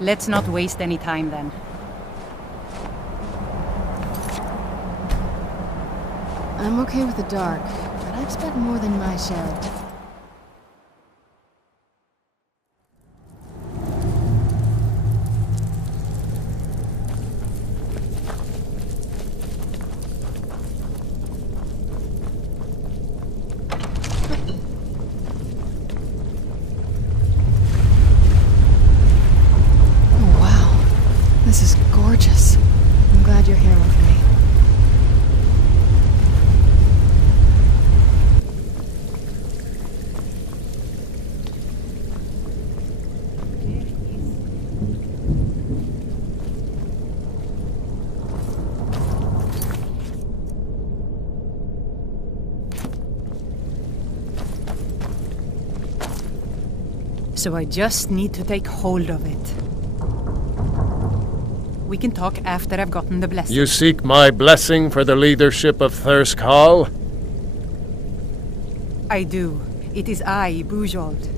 Let's not waste any time then. I'm okay with the dark, but I've spent more than my share of time. This is gorgeous. I'm glad you're here with me. So I just need to take hold of it. We can talk after I've gotten the blessing. You seek my blessing for the leadership of Thirsk Hall? I do. It is I, Bujold.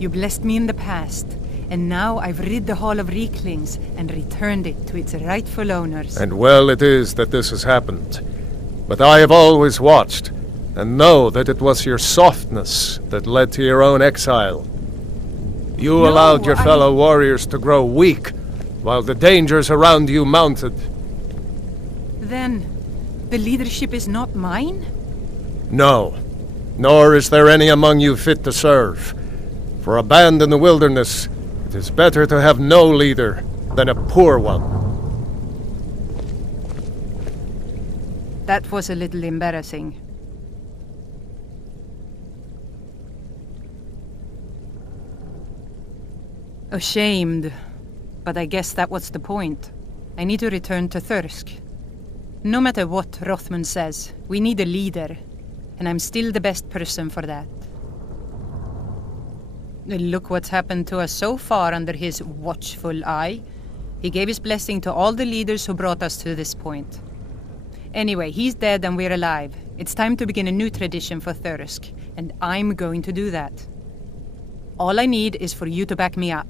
You blessed me in the past, and now I've rid the Hall of Reeklings and returned it to its rightful owners. And well it is that this has happened. But I have always watched, and know that it was your softness that led to your own exile. You allowed your fellow warriors to grow weak, while the dangers around you mounted. Then, the leadership is not mine? No, nor is there any among you fit to serve. For a band in the wilderness, it is better to have no leader than a poor one. That was a little embarrassing. Ashamed. But I guess that was the point. I need to return to Thirsk. No matter what Rothman says, we need a leader, and I'm still the best person for that. Look what's happened to us so far under his watchful eye. He gave his blessing to all the leaders who brought us to this point. Anyway, he's dead and we're alive. It's time to begin a new tradition for Thirsk, and I'm going to do that. All I need is for you to back me up.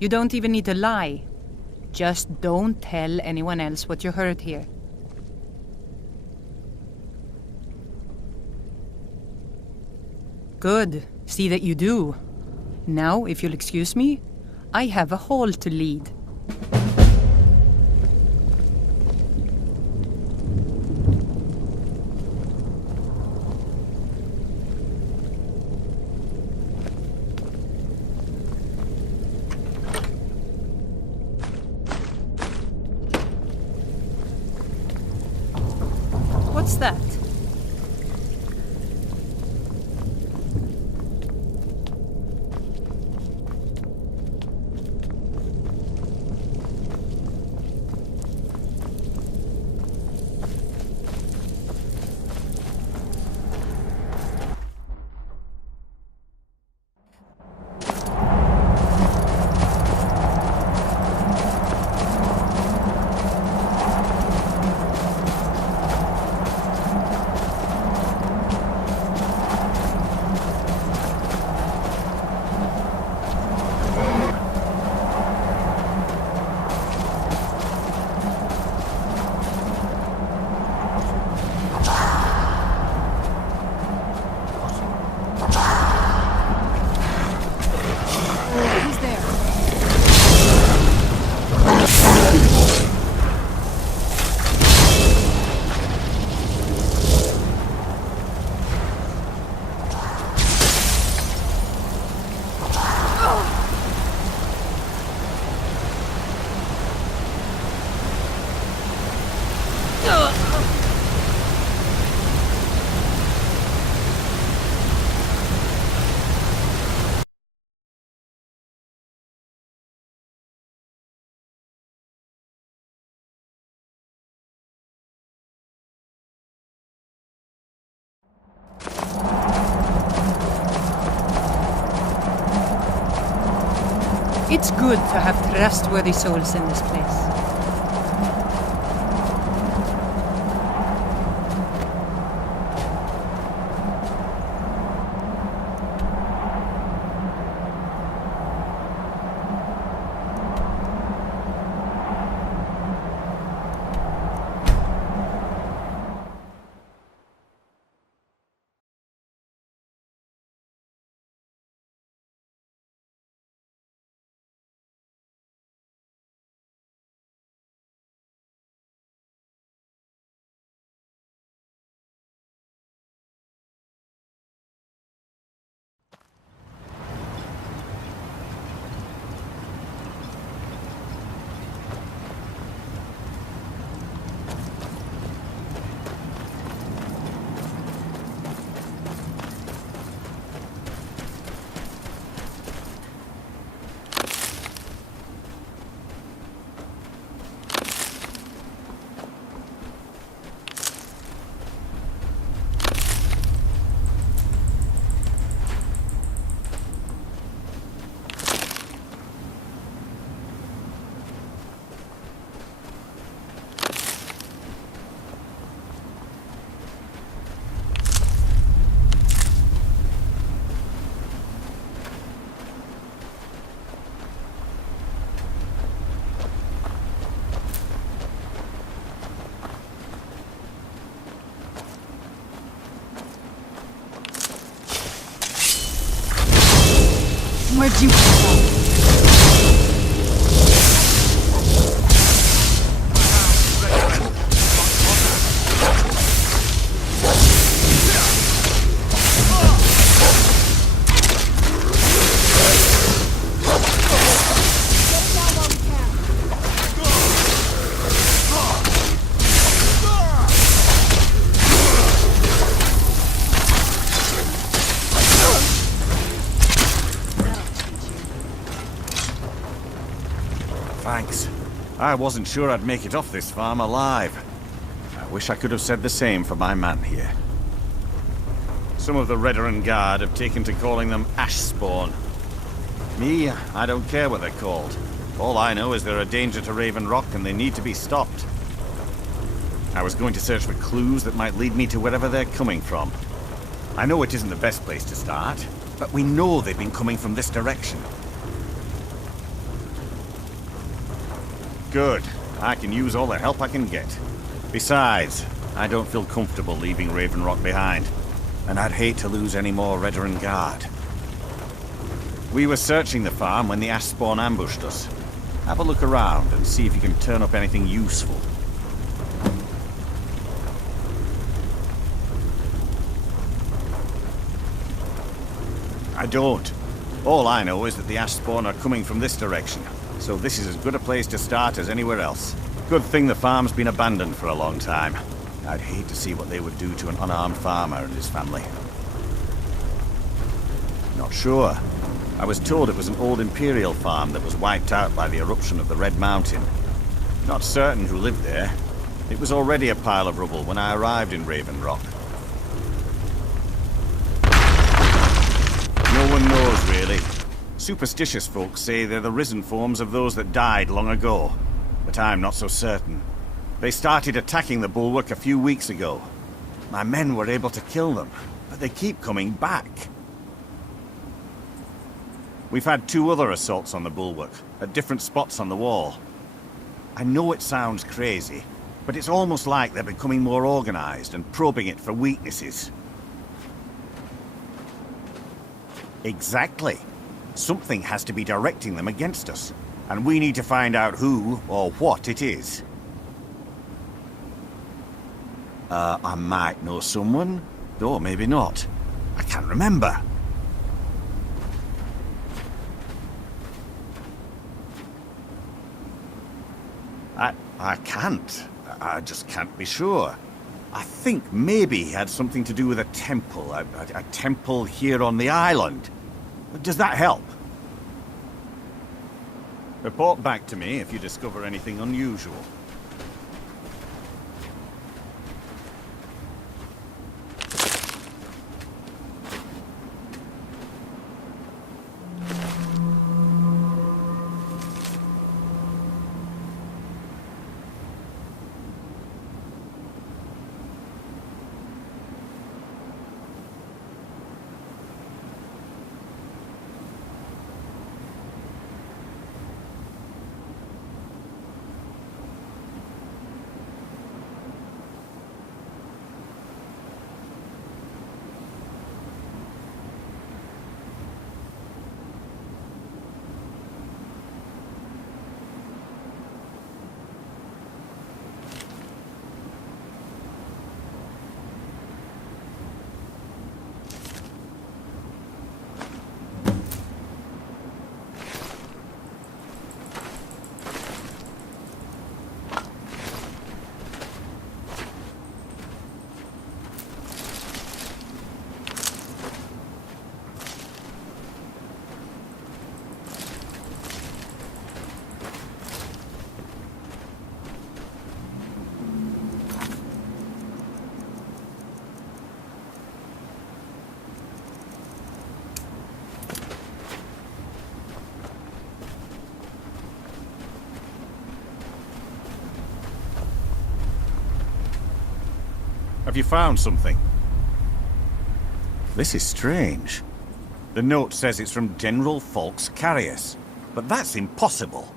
You don't even need to lie. Just don't tell anyone else what you heard here. Good. See that you do. Now, if you'll excuse me, I have a hall to lead. What's that? It's good to have trustworthy souls in this place. Where'd you... Thanks. I wasn't sure I'd make it off this farm alive. I wish I could have said the same for my man here. Some of the Redoran Guard have taken to calling them ash spawn. Me, I don't care what they're called. All I know is they're a danger to Raven Rock and they need to be stopped. I was going to search for clues that might lead me to wherever they're coming from. I know it isn't the best place to start, but we know they've been coming from this direction. Good. I can use all the help I can get. Besides, I don't feel comfortable leaving Raven Rock behind, and I'd hate to lose any more Redoran Guard. We were searching the farm when the ash spawn ambushed us. Have a look around and see if you can turn up anything useful. I don't. All I know is that the ash spawn are coming from this direction. So this is as good a place to start as anywhere else. Good thing the farm's been abandoned for a long time. I'd hate to see what they would do to an unarmed farmer and his family. Not sure. I was told it was an old Imperial farm that was wiped out by the eruption of the Red Mountain. Not certain who lived there. It was already a pile of rubble when I arrived in Raven Rock. No one knows, really. Superstitious folks say they're the risen forms of those that died long ago, but I'm not so certain. They started attacking the bulwark a few weeks ago. My men were able to kill them, but they keep coming back. We've had 2 other assaults on the bulwark, at different spots on the wall. I know it sounds crazy, but it's almost like they're becoming more organized and probing it for weaknesses. Exactly. Something has to be directing them against us, and we need to find out who or what it is. I might know someone, or maybe not. I can't remember. I can't. I just can't be sure. I think maybe he had something to do with a temple, a temple here on the island. Does that help? Report back to me if you discover anything unusual. Have you found something? This is strange. The note says it's from General Falx Carius, but that's impossible.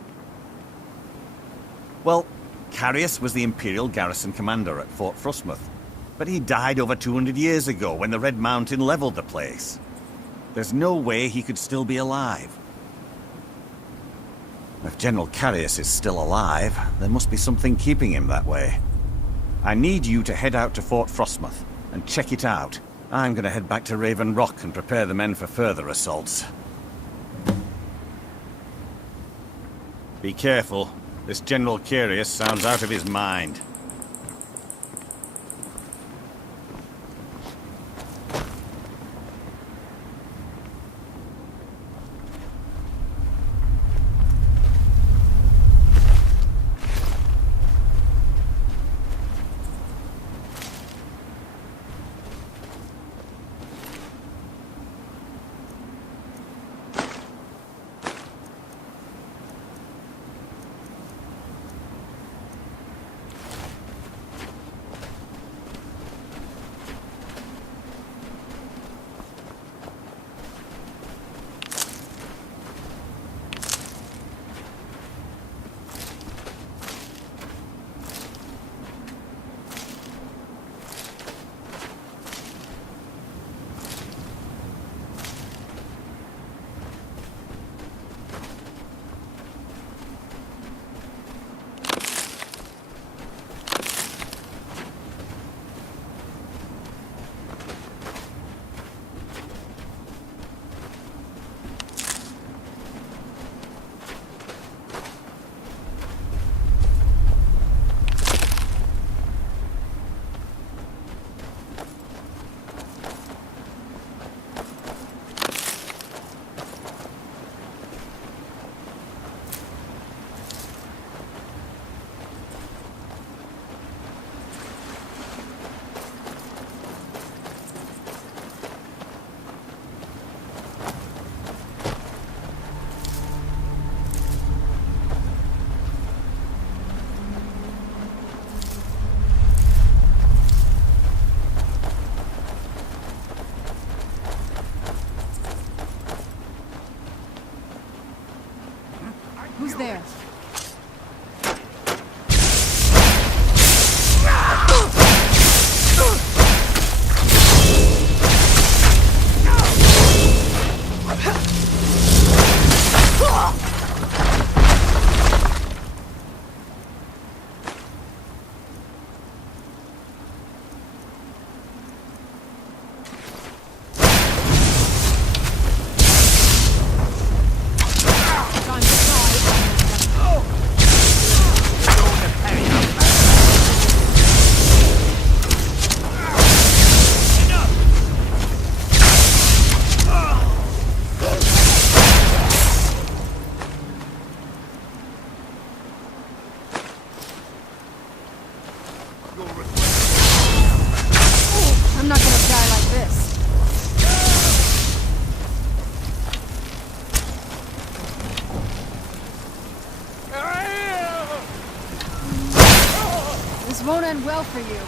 Well, Carius was the Imperial garrison commander at Fort Frostmoth, but he died over 200 years ago when the Red Mountain leveled the place. There's no way he could still be alive. If General Carius is still alive, there must be something keeping him that way. I need you to head out to Fort Frostmoth and check it out. I'm gonna head back to Raven Rock and prepare the men for further assaults. Be careful. This General Carius sounds out of his mind. Who's there? I'm not gonna die like this. This won't end well for you.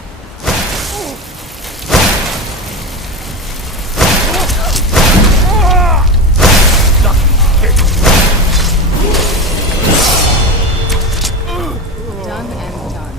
Done and done.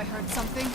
I heard something.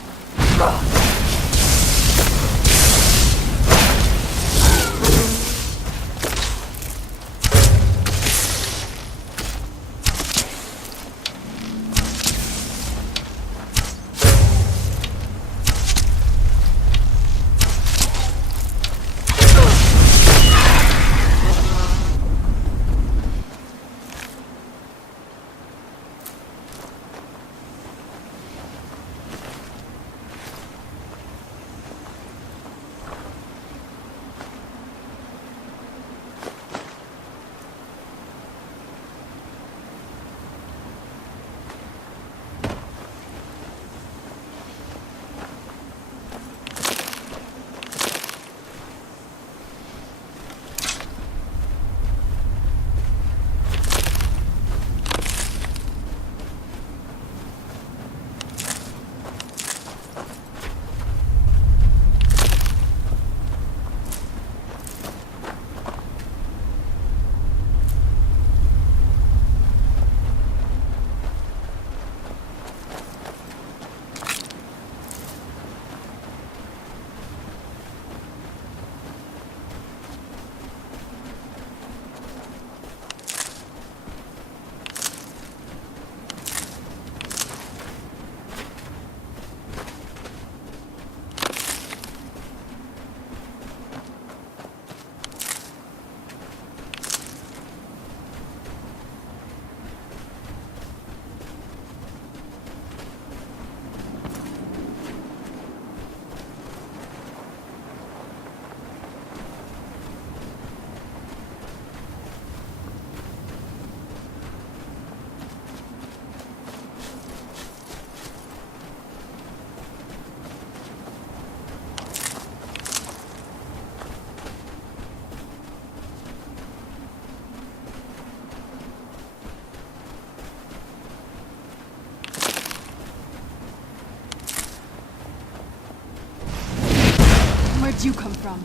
Where'd you come from?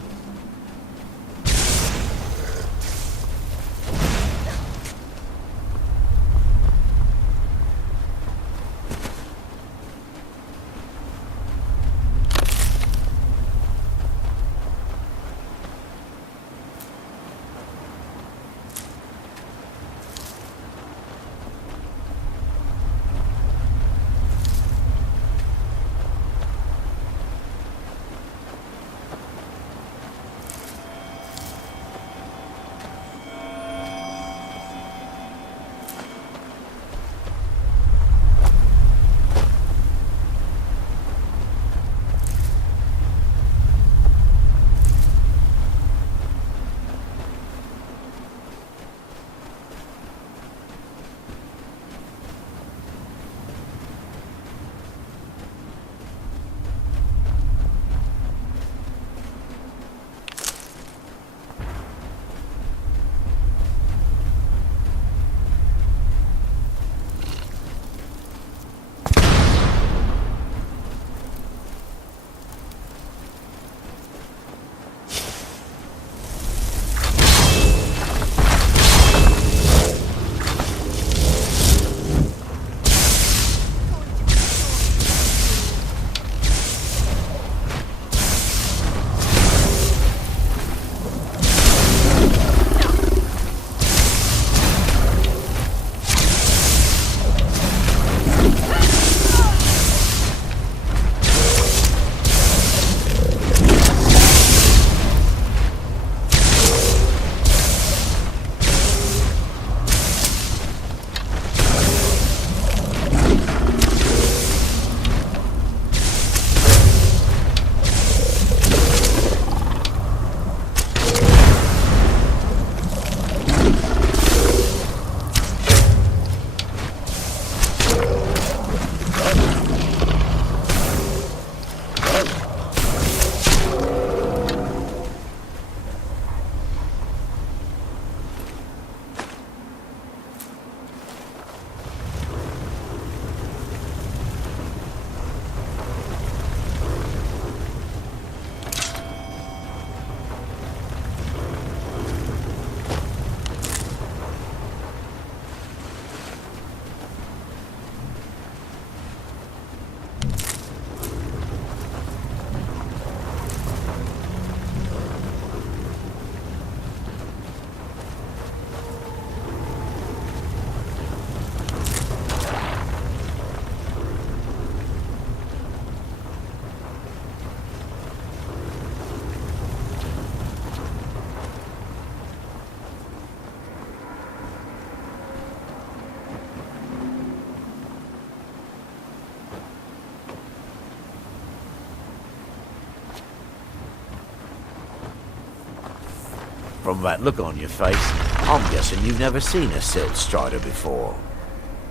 From that look on your face, I'm guessing you've never seen a Silt Strider before.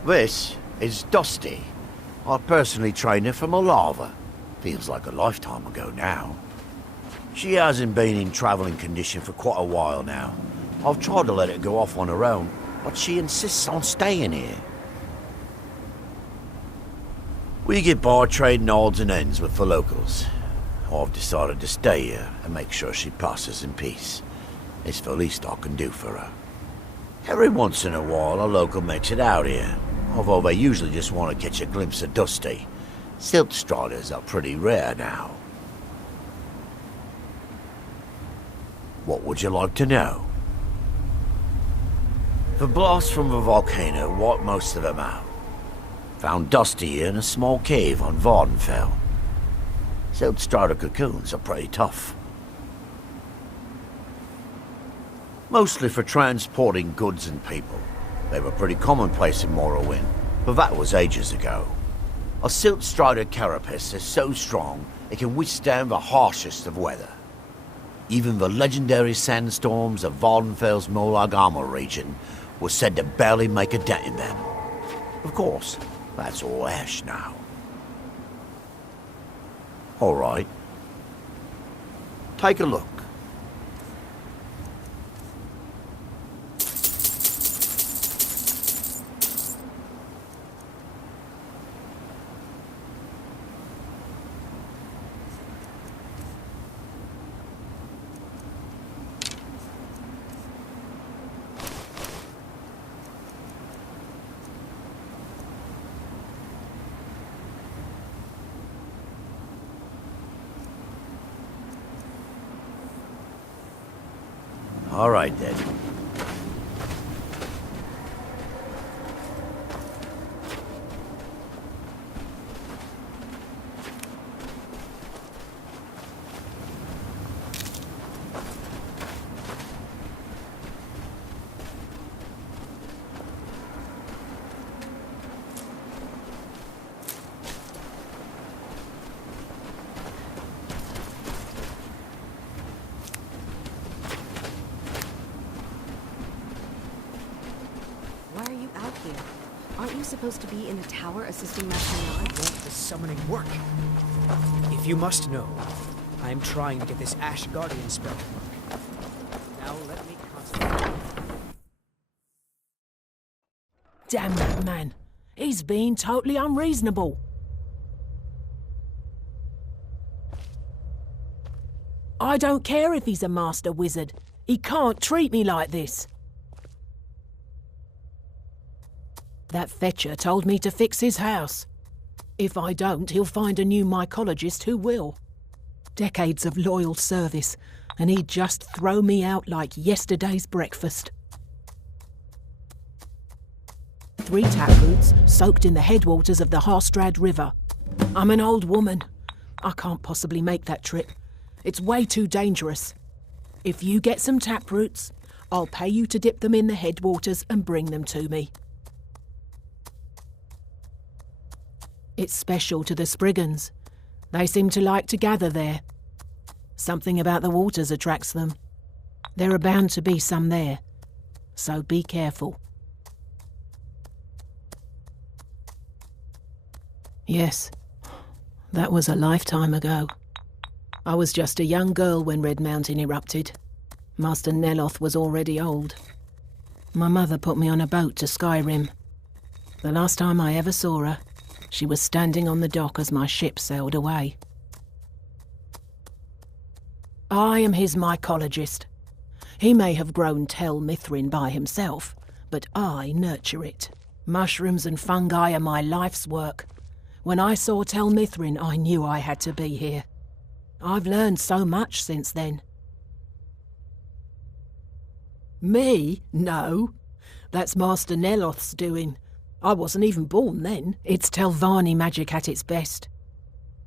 This is Dusty. I personally trained her from a lava. Feels like a lifetime ago now. She hasn't been in travelling condition for quite a while now. I've tried to let her go off on her own, but she insists on staying here. We get by trading odds and ends with the locals. I've decided to stay here and make sure she passes in peace. It's the least I can do for her. Every once in a while, a local makes it out here, although they usually just want to catch a glimpse of Dusty. Silt Striders are pretty rare now. What would you like to know? The blast from the volcano wiped most of them out. Found Dusty in a small cave on Vardenfell. Silt Strider cocoons are pretty tough. Mostly for transporting goods and people. They were pretty commonplace in Morrowind, but that was ages ago. A Silt Strider carapace is so strong it can withstand the harshest of weather. Even the legendary sandstorms of Vardenfell's Molag Armor region were said to barely make a dent in them. Of course, that's all ash now. All right. Take a look. All right, then. Aren't you supposed to be in the tower assisting Master Nod? Won't the summoning work? If you must know, I am trying to get this Ash Guardian spell to work. Now let me concentrate. Damn that man. He's being totally unreasonable. I don't care if he's a master wizard. He can't treat me like this. That fetcher told me to fix his house. If I don't, he'll find a new mycologist who will. Decades of loyal service, and he'd just throw me out like yesterday's breakfast. 3 taproots soaked in the headwaters of the Harstrad River. I'm an old woman. I can't possibly make that trip. It's way too dangerous. If you get some taproots, I'll pay you to dip them in the headwaters and bring them to me. It's special to the Spriggans. They seem to like to gather there. Something about the waters attracts them. There are bound to be some there, so be careful. Yes, that was a lifetime ago. I was just a young girl when Red Mountain erupted. Master Neloth was already old. My mother put me on a boat to Skyrim. The last time I ever saw her, she was standing on the dock as my ship sailed away. I am his mycologist. He may have grown Tel Mithryn by himself, but I nurture it. Mushrooms and fungi are my life's work. When I saw Tel Mithryn, I knew I had to be here. I've learned so much since then. Me? No. That's Master Neloth's doing. I wasn't even born then. It's Telvanni magic at its best.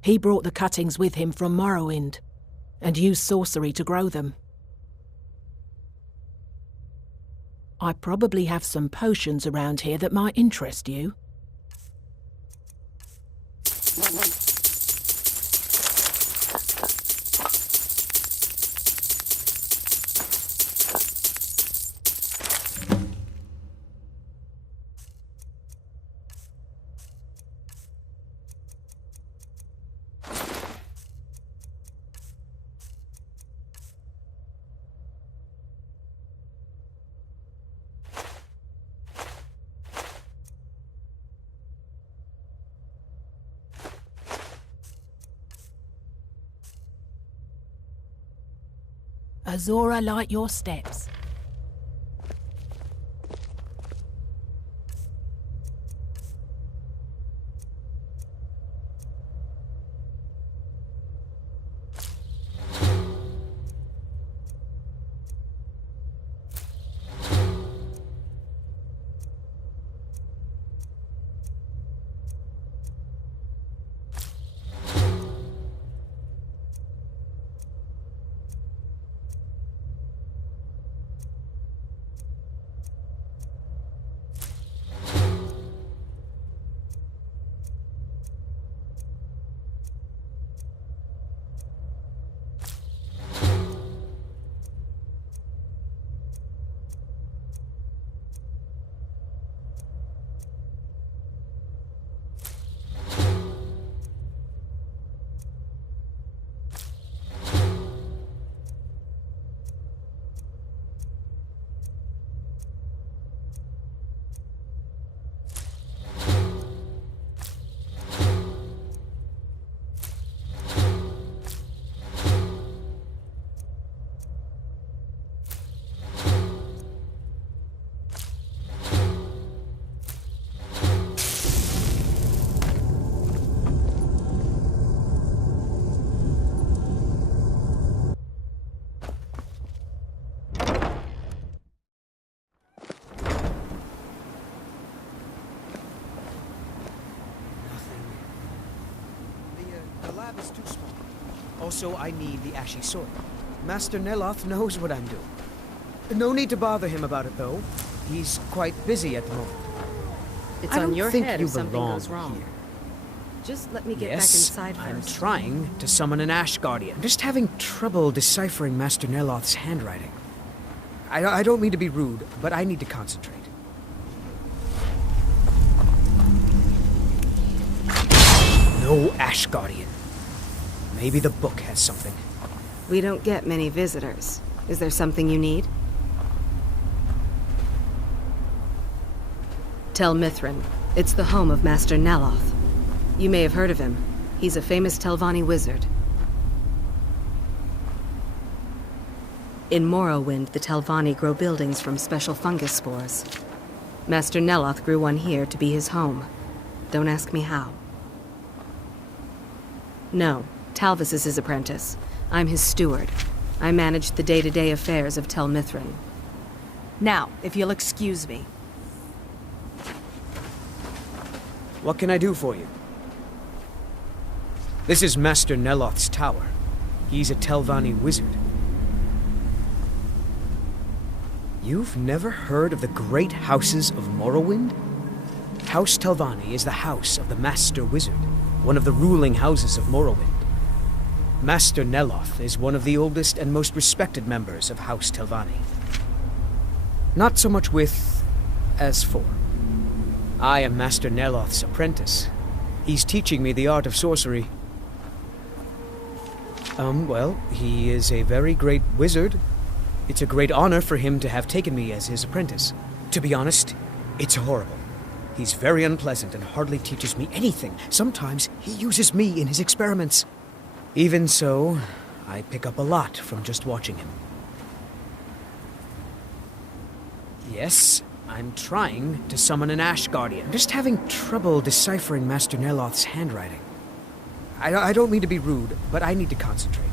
He brought the cuttings with him from Morrowind, and used sorcery to grow them. I probably have some potions around here that might interest you. Azora, light your steps. The lab is too small. Also, I need the ashy soil. Master Neloth knows what I'm doing. No need to bother him about it, though. He's quite busy at the moment. It's I don't on your think head you if something belong goes wrong. here. Just let me get Yes, back inside I'm first. trying to summon an Ash Guardian. I'm just having trouble deciphering Master Neloth's handwriting. I don't mean to be rude, but I need to concentrate. No Ash Guardian. Maybe the book has something. We don't get many visitors. Is there something you need? Tel Mithrin. It's the home of Master Neloth. You may have heard of him. He's a famous Telvanni wizard. In Morrowind, the Telvanni grow buildings from special fungus spores. Master Neloth grew one here to be his home. Don't ask me how. No, Talvis is his apprentice. I'm his steward. I manage the day-to-day affairs of Tel Mithrin. Now, if you'll excuse me. What can I do for you? This is Master Neloth's tower. He's a Telvanni wizard. You've never heard of the great houses of Morrowind? House Telvanni is the house of the Master Wizard, one of the ruling houses of Morrowind. Master Neloth is one of the oldest and most respected members of House Telvanni. Not so much with as for. I am Master Neloth's apprentice. He's teaching me the art of sorcery. Well, he is a very great wizard. It's a great honor for him to have taken me as his apprentice. To be honest, it's horrible. He's very unpleasant and hardly teaches me anything. Sometimes he uses me in his experiments. Even so, I pick up a lot from just watching him. Yes, I'm trying to summon an Ash Guardian. I'm just having trouble deciphering Master Neloth's handwriting. I don't mean to be rude, but I need to concentrate.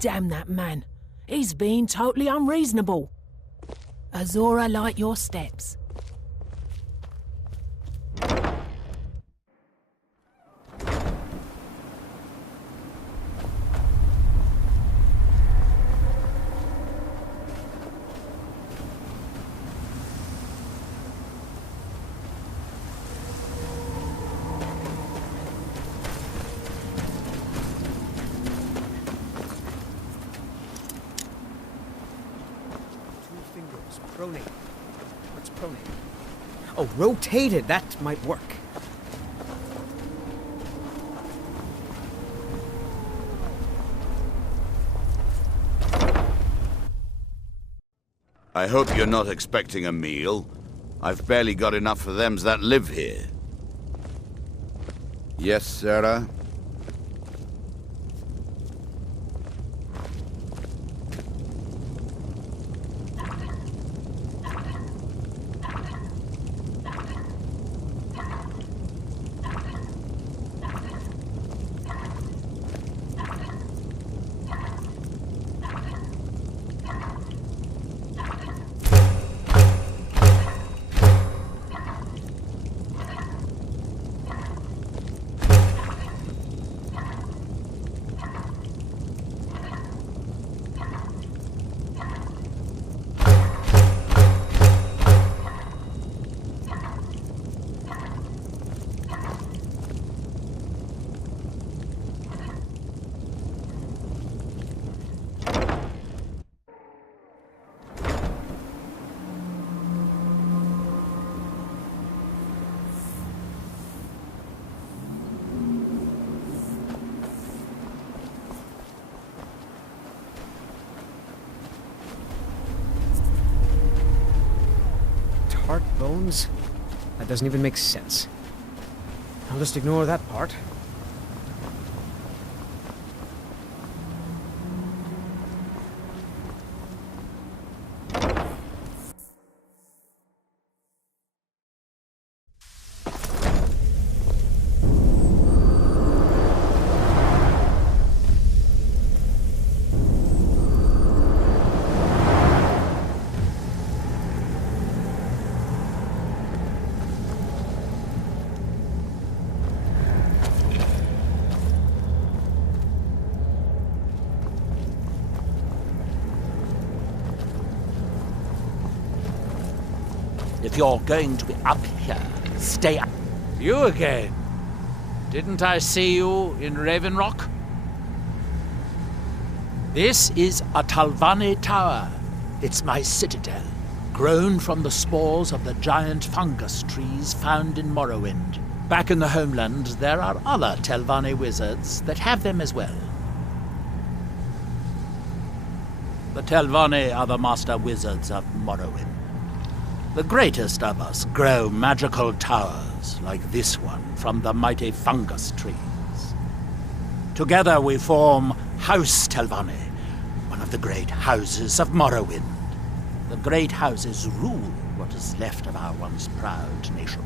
Damn that man. He's being totally unreasonable. Azora, light your steps. Pronate. What's pronate? Oh, rotated. That might work. I hope you're not expecting a meal. I've barely got enough for them that live here. Yes, Sarah? Tart bones? That doesn't even make sense. I'll just ignore that part. If you're going to be up here, stay up. You again? Didn't I see you in Raven Rock? This is a Talvani Tower. It's my citadel, grown from the spores of the giant fungus trees found in Morrowind. Back in the homeland, there are other Telvanni wizards that have them as well. The Telvanni are the master wizards of Morrowind. The greatest of us grow magical towers like this one from the mighty fungus trees. Together we form House Telvanni, one of the great houses of Morrowind. The great houses rule what is left of our once proud nation.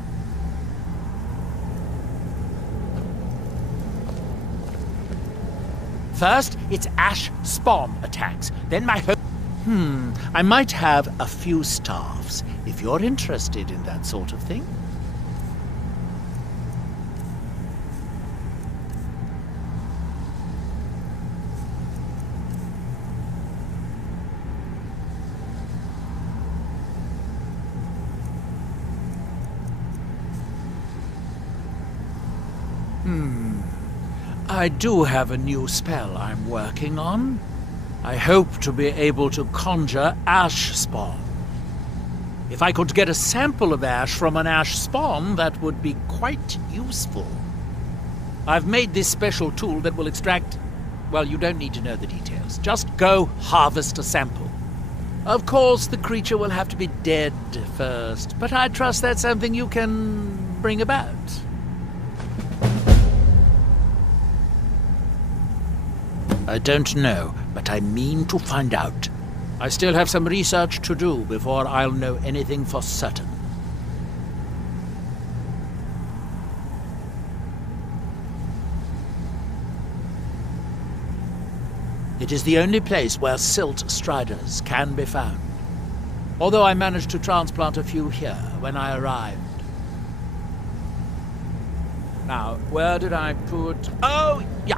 First, it's ash spawn attacks, then my I might have a few staffs, if you're interested in that sort of thing. I do have a new spell I'm working on. I hope to be able to conjure ash spawn. If I could get a sample of ash from an ash spawn, that would be quite useful. I've made this special tool that will extract... Well, you don't need to know the details. Just go harvest a sample. Of course, the creature will have to be dead first, but I trust that's something you can bring about. I don't know, but I mean to find out. I still have some research to do before I'll know anything for certain. It is the only place where silt striders can be found. Although I managed to transplant a few here when I arrived. Now, where did I put... Oh, yeah!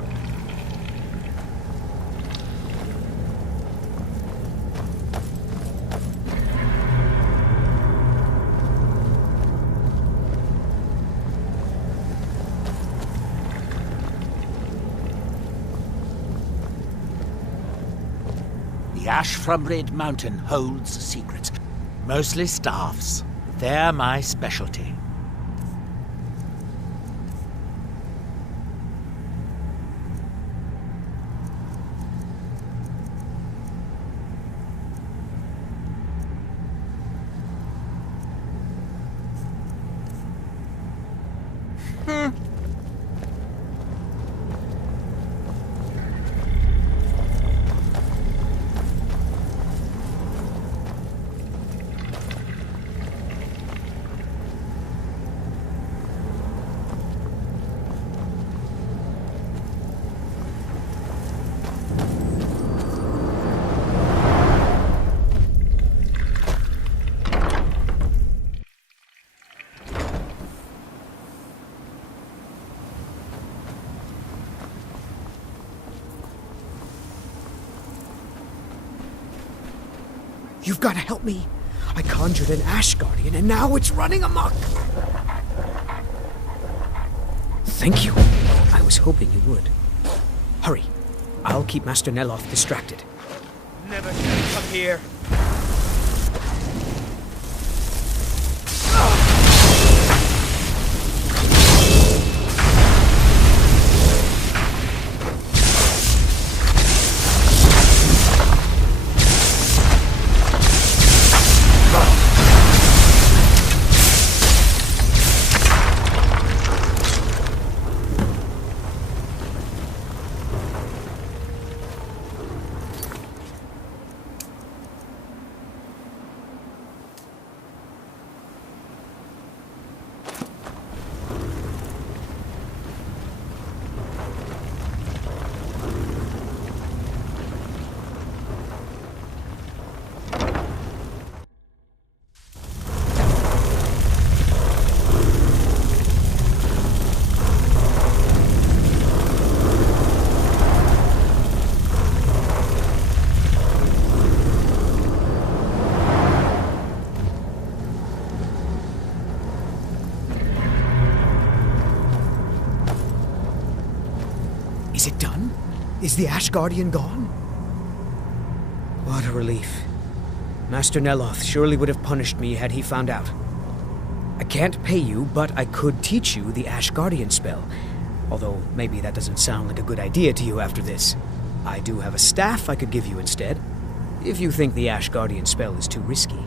The ash from Red Mountain holds secrets. Mostly staffs. They're my specialty. You've got to help me. I conjured an Ash Guardian, and now it's running amok. Thank you. I was hoping you would. Hurry. I'll keep Master Neloth distracted. Never should have come here. Is it done? Is the Ash Guardian gone? What a relief. Master Neloth surely would have punished me had he found out. I can't pay you, but I could teach you the Ash Guardian spell. Although maybe that doesn't sound like a good idea to you after this. I do have a staff I could give you instead, if you think the Ash Guardian spell is too risky.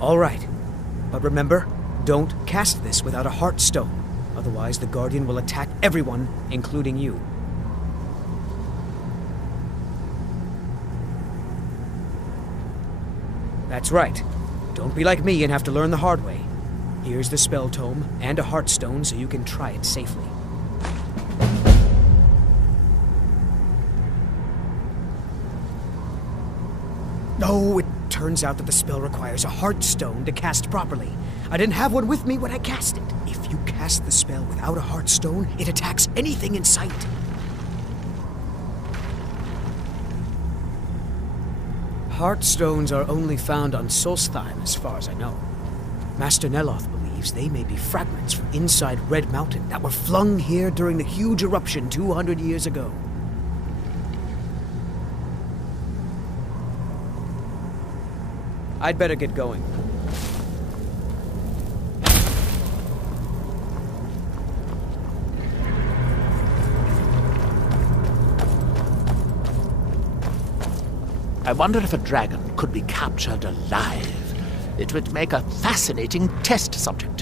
All right, but remember, don't cast this without a heart stone. Otherwise, the Guardian will attack everyone, including you. That's right. Don't be like me and have to learn the hard way. Here's the spell tome and a heartstone so you can try it safely. Oh, it turns out that the spell requires a heartstone to cast properly. I didn't have one with me when I cast it. If you cast the spell without a heartstone, it attacks anything in sight. Heartstones are only found on Solstheim, as far as I know. Master Neloth believes they may be fragments from inside Red Mountain that were flung here during the huge eruption 200 years ago. I'd better get going. I wonder if a dragon could be captured alive. It would make a fascinating test subject.